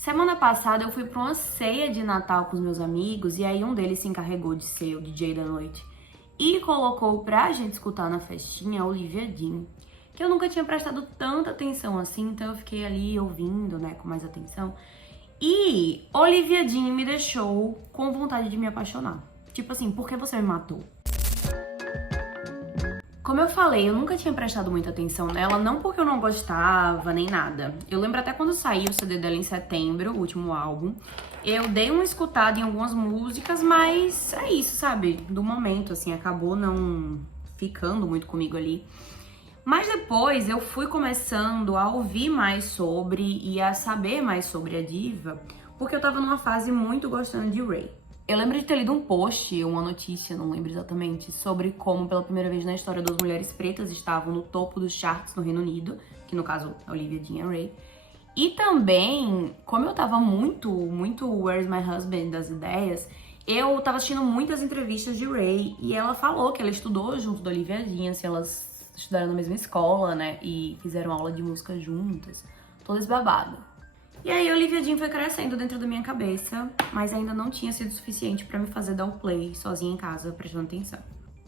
Semana passada eu fui pra uma ceia de Natal com os meus amigos e aí um deles se encarregou de ser o DJ da noite e colocou pra gente escutar na festinha a Olivia Dean, que eu nunca tinha prestado tanta atenção assim, então eu fiquei ali ouvindo, né, com mais atenção. E Olivia Dean me deixou com vontade de me apaixonar. Tipo assim, por que você me matou? Como eu falei, eu nunca tinha prestado muita atenção nela, não porque eu não gostava, nem nada. Eu lembro até quando saiu o CD dela em setembro, o último álbum. Eu dei uma escutada em algumas músicas, mas é isso, sabe? Do momento, assim, acabou não ficando muito comigo ali. Mas depois eu fui começando a ouvir mais sobre e a saber mais sobre a diva, porque eu tava numa fase muito gostando de Ray. Eu lembro de ter lido um post, uma notícia, não lembro exatamente, sobre como pela primeira vez na história duas mulheres pretas estavam no topo dos charts no Reino Unido, que no caso a Olivia Dean e a Ray. E também, como eu tava muito Where's My Husband das ideias, eu tava assistindo muitas entrevistas de Ray e ela falou que ela estudou junto da Olivia Dean, assim, elas estudaram na mesma escola, né, e fizeram aula de música juntas, todo esse babado. E aí, Olivia Dean foi crescendo dentro da minha cabeça, mas ainda não tinha sido suficiente pra me fazer dar o play sozinha em casa, prestando atenção.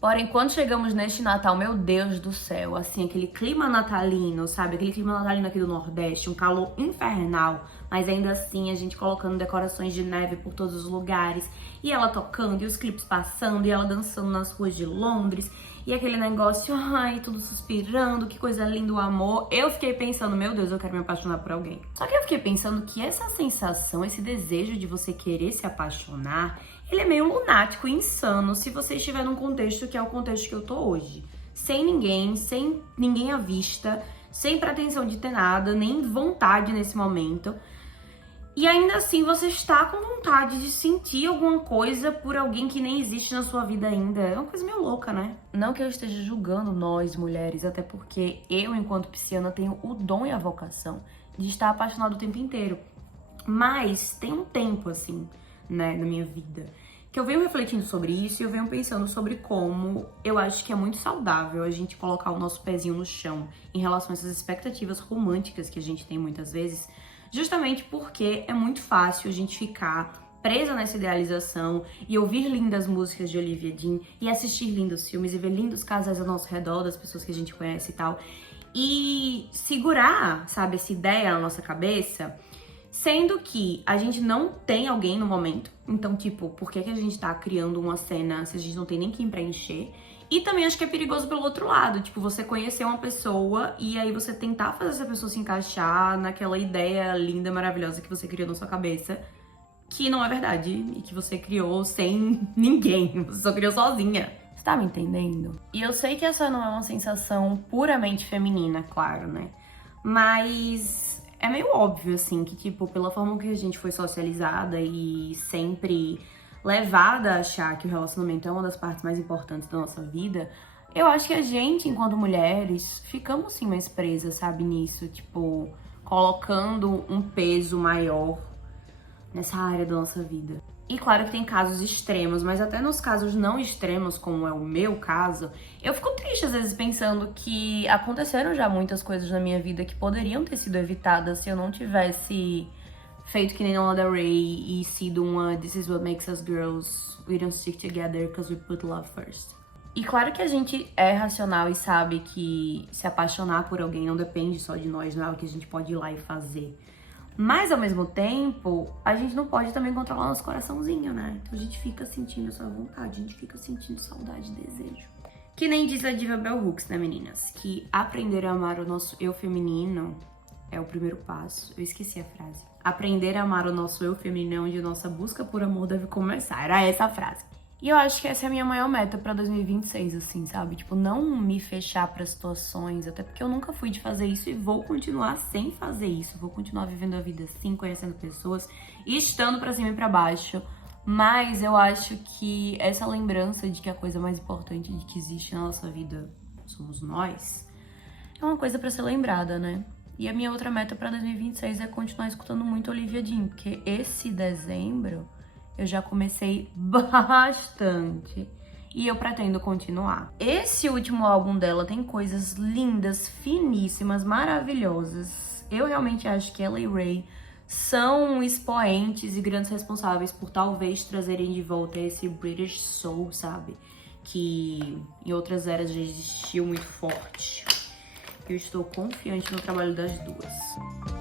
Porém, quando chegamos neste Natal, meu Deus do céu, assim, aquele clima natalino, sabe? Aquele clima natalino aqui do Nordeste, um calor infernal, mas ainda assim a gente colocando decorações de neve por todos os lugares, e ela tocando, e os clipes passando, e ela dançando nas ruas de Londres, e aquele negócio, ai, tudo suspirando, que coisa linda o amor. Eu fiquei pensando, meu Deus, eu quero me apaixonar por alguém. Só que eu fiquei pensando que essa sensação, esse desejo de você querer se apaixonar, ele é meio lunático e insano se você estiver num contexto que é o contexto que eu tô hoje. Sem ninguém à vista, sem pretensão de ter nada, nem vontade nesse momento. E ainda assim você está com vontade de sentir alguma coisa por alguém que nem existe na sua vida ainda. É uma coisa meio louca, né? Não que eu esteja julgando nós, mulheres, até porque eu, enquanto pisciana, tenho o dom e a vocação de estar apaixonada o tempo inteiro. Mas tem um tempo, assim, né, na minha vida, que eu venho refletindo sobre isso e eu venho pensando sobre como eu acho que é muito saudável a gente colocar o nosso pezinho no chão em relação a essas expectativas românticas que a gente tem muitas vezes, justamente porque é muito fácil a gente ficar presa nessa idealização e ouvir lindas músicas de Olivia Dean e assistir lindos filmes e ver lindos casais ao nosso redor, das pessoas que a gente conhece e tal, e segurar, sabe, essa ideia na nossa cabeça, sendo que a gente não tem alguém no momento. Então, tipo, por que a gente tá criando uma cena se a gente não tem nem quem preencher? E também acho que é perigoso pelo outro lado, tipo, você conhecer uma pessoa e aí você tentar fazer essa pessoa se encaixar naquela ideia linda, maravilhosa que você criou na sua cabeça, que não é verdade e que você criou sem ninguém, você só criou sozinha. Você tá me entendendo? E eu sei que essa não é uma sensação puramente feminina, claro, né? Mas é meio óbvio, assim, que, tipo, pela forma que a gente foi socializada e sempre levada a achar que o relacionamento é uma das partes mais importantes da nossa vida, eu acho que a gente, enquanto mulheres, ficamos, sim, mais presas, sabe, nisso, tipo, colocando um peso maior nessa área da nossa vida. E claro que tem casos extremos, mas até nos casos não extremos, como é o meu caso, eu fico triste às vezes pensando que aconteceram já muitas coisas na minha vida que poderiam ter sido evitadas se eu não tivesse feito que nem Lana Del Rey e sido uma This is what makes us girls, we don't stick together because we put love first. E claro que a gente é racional e sabe que se apaixonar por alguém não depende só de nós, não é o que a gente pode ir lá e fazer. Mas, ao mesmo tempo, a gente não pode também controlar nosso coraçãozinho, né? Então a gente fica sentindo essa vontade, a gente fica sentindo saudade e desejo. Que nem diz a diva Bell Hooks, né, meninas? Que aprender a amar o nosso eu feminino é o primeiro passo. Eu esqueci a frase. Aprender a amar o nosso eu feminino é onde nossa busca por amor deve começar. Era essa a frase. E eu acho que essa é a minha maior meta pra 2026, assim, sabe? Tipo, não me fechar pra situações, até porque eu nunca fui de fazer isso e vou continuar sem fazer isso. Vou continuar vivendo a vida assim, conhecendo pessoas e estando pra cima e pra baixo. Mas eu acho que essa lembrança de que a coisa mais importante de que existe na nossa vida somos nós, é uma coisa pra ser lembrada, né? E a minha outra meta pra 2026 é continuar escutando muito Olivia Dean, porque esse dezembro eu já comecei bastante e eu pretendo continuar. Esse último álbum dela tem coisas lindas, finíssimas, maravilhosas. Eu realmente acho que ela e Ray são expoentes e grandes responsáveis por talvez trazerem de volta esse British Soul, sabe? Que em outras eras já existiu muito forte. Eu estou confiante no trabalho das duas.